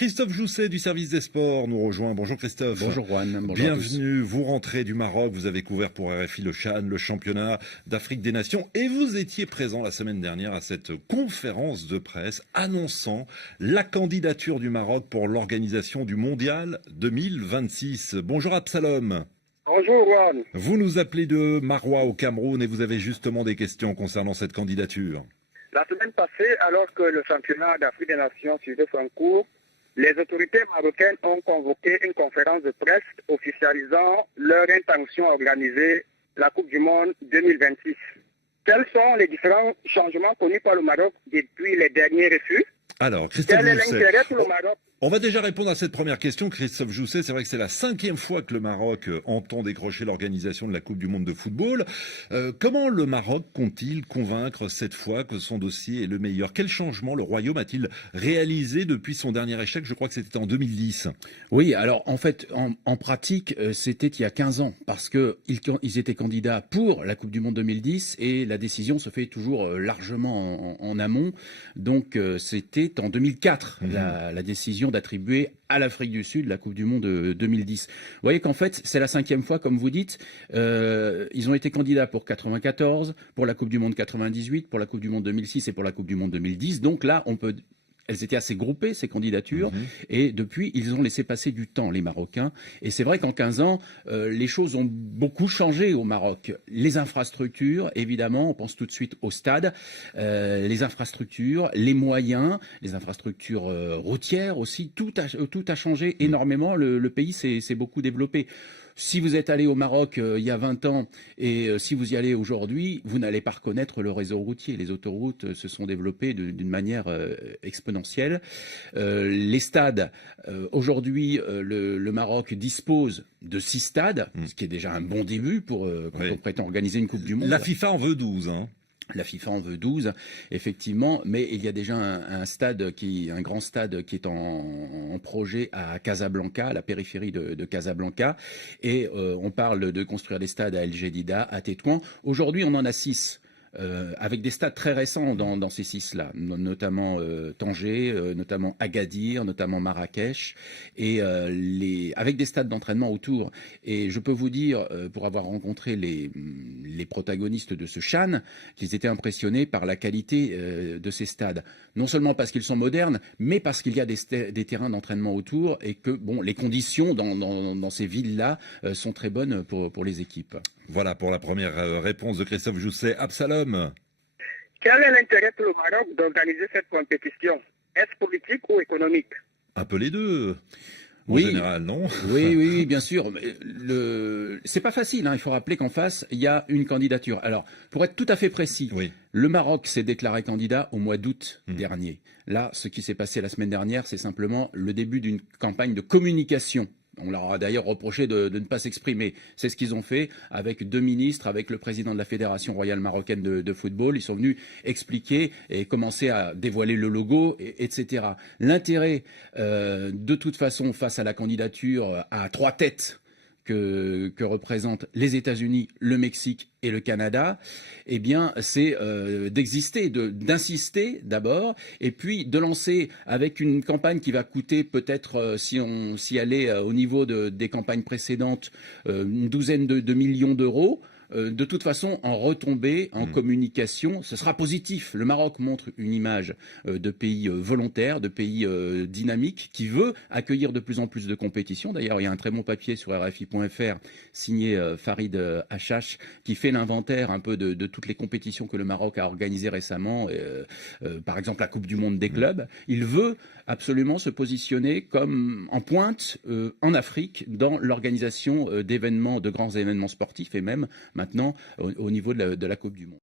Christophe Jousset du service des sports nous rejoint. Bonjour Christophe. Bonjour Juan. Bonjour. Bienvenue, vous rentrez du Maroc, vous avez couvert pour RFI le CHAN, le championnat d'Afrique des Nations, et vous étiez présent la semaine dernière à cette conférence de presse annonçant la candidature du Maroc pour l'organisation du Mondial 2026. Bonjour Absalom. Bonjour Juan. Vous nous appelez de Maroua au Cameroun et vous avez justement des questions concernant cette candidature. La semaine passée, alors que le championnat d'Afrique des Nations suivait son cours, les autorités marocaines ont convoqué une conférence de presse officialisant leur intention à organiser la Coupe du Monde 2026. Quels sont les différents changements connus par le Maroc depuis les derniers refus? Alors, Christophe Quel est Jousset, l'intérêt pour le Maroc? on va déjà répondre à cette première question, Christophe Jousset. C'est vrai que c'est la 5e fois que le Maroc entend décrocher l'organisation de la Coupe du Monde de football. Comment le Maroc compte-t-il convaincre cette fois que son dossier est le meilleur? Quel changement le Royaume a-t-il réalisé depuis son dernier échec? Je crois que c'était en 2010. Oui, alors en fait, en pratique, c'était il y a 15 ans, parce qu'ils étaient candidats pour la Coupe du Monde 2010 et la décision se fait toujours largement en amont. Donc c'était en 2004 la décision d'attribuer à l'Afrique du Sud la Coupe du Monde 2010. Vous voyez qu'en fait, c'est la 5e fois, comme vous dites. Ils ont été candidats pour 94, pour la Coupe du Monde 98, pour la Coupe du Monde 2006 et pour la Coupe du Monde 2010. Donc là, elles étaient assez groupées, ces candidatures, et depuis, ils ont laissé passer du temps, les Marocains. Et c'est vrai qu'en 15 ans, les choses ont beaucoup changé au Maroc. Les infrastructures, évidemment, on pense tout de suite au stade, les infrastructures, les moyens, les infrastructures routières aussi, tout a changé énormément. Le pays s'est beaucoup développé. Si vous êtes allé au Maroc il y a 20 ans et si vous y allez aujourd'hui, vous n'allez pas reconnaître le réseau routier. Les autoroutes se sont développées d'une manière exponentielle. Les stades, aujourd'hui, le Maroc dispose de 6 stades, ce qui est déjà un bon début pour quand on prétend organiser une Coupe du Monde. La FIFA en veut 12, hein. La FIFA en veut 12, effectivement, mais il y a déjà un grand stade qui est en projet à Casablanca, à la périphérie de Casablanca, et on parle de construire des stades à El Jadida, à Tétouan. Aujourd'hui, on en a 6. Avec des stades très récents dans ces 6-là, notamment Tanger, notamment Agadir, notamment Marrakech, et avec des stades d'entraînement autour. Et je peux vous dire, pour avoir rencontré les protagonistes de ce CHAN, qu'ils étaient impressionnés par la qualité de ces stades. Non seulement parce qu'ils sont modernes, mais parce qu'il y a des terrains d'entraînement autour et que les conditions dans ces villes-là sont très bonnes pour les équipes. Voilà pour la première réponse de Christophe Jousset. Absalom. Quel est l'intérêt pour le Maroc d'organiser cette compétition? Est-ce politique ou économique? Un peu les deux. En Oui, général, non? Oui, bien sûr. C'est pas facile, hein. Il faut rappeler qu'en face, il y a une candidature. Alors, pour être tout à fait précis, le Maroc s'est déclaré candidat au mois d'août dernier. Là, ce qui s'est passé la semaine dernière, c'est simplement le début d'une campagne de communication. On leur a d'ailleurs reproché de ne pas s'exprimer. C'est ce qu'ils ont fait avec 2 ministres, avec le président de la Fédération royale marocaine de football. Ils sont venus expliquer et commencer à dévoiler le logo, etc. L'intérêt, de toute façon, face à la candidature à 3 têtes que représentent les États-Unis, le Mexique et le Canada, eh bien, c'est d'exister, d'insister d'abord, et puis de lancer avec une campagne qui va coûter peut-être, si elle est au niveau des campagnes précédentes, une douzaine de millions d'euros. De toute façon, en retombée, en communication, ce sera positif. Le Maroc montre une image de pays volontaire, de pays dynamique, qui veut accueillir de plus en plus de compétitions. D'ailleurs, il y a un très bon papier sur RFI.fr signé Farid Hachache qui fait l'inventaire un peu de toutes les compétitions que le Maroc a organisées récemment. Par exemple, la Coupe du Monde des clubs. Il veut absolument se positionner comme en pointe en Afrique dans l'organisation d'événements, de grands événements sportifs et même maintenant au niveau de la Coupe du Monde.